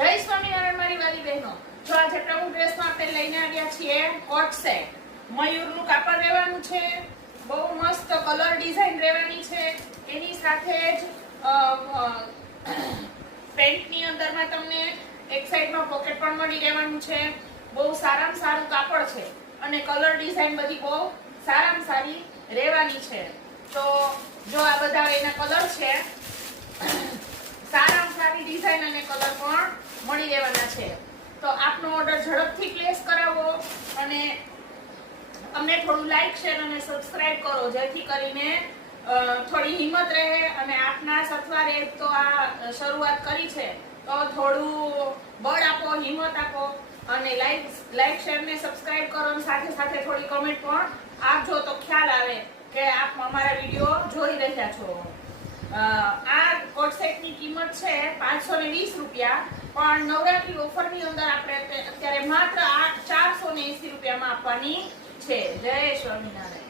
જય સ્વામિનારાયણ મારી વાલી બહેનો। જો આજે પ્રભુ ડ્રેસમાં આપણે લઈને આવ્યા છીએ કોટ સેટ। મયુરનું કાપડ રહેવાનું છે, બહુ મસ્ત કલર ડિઝાઇન રહેવાની છે। એની સાથે જ પેન્ટની અંદરમાં તમને એક સાઈડમાં પોકેટ પણ મળી રહેવાનું છે। બહુ સારામાં સારું કાપડ છે અને કલર ડિઝાઇન બધી બહુ સારામાં સારી રહેવાની છે। તો જો આ બધા એના કલર છે, સારામાં સારી ડિઝાઇન અને કલર પણ મળી રહેવાના છે। તો આપનો ઓર્ડર ઝડપથી પ્લેસ કરાવો અને અમને થોડું લાઈક શેર અને સબસ્ક્રાઇબ કરો, જેથી કરીને થોડી હિંમત રહે અને આપના સથવારે તો આ શરૂઆત કરી છે તો થોડું બળ આપો, હિંમત આપો અને લાઈક શેર ને સબસ્ક્રાઇબ કરો અને સાથે સાથે થોડી કમેન્ટ પણ આપજો તો ખ્યાલ આવે કે આપ અમારા વિડિયો જોઈ રહ્યા છો। આ કોટ સેટની કિંમત છે 520 રૂપિયા, પણ નવરાત્રી ઓફરની અંદર આપણે અત્યારે માત્ર 480 રૂપિયામાં આપવાની છે। જય સ્વામિનારાયણ।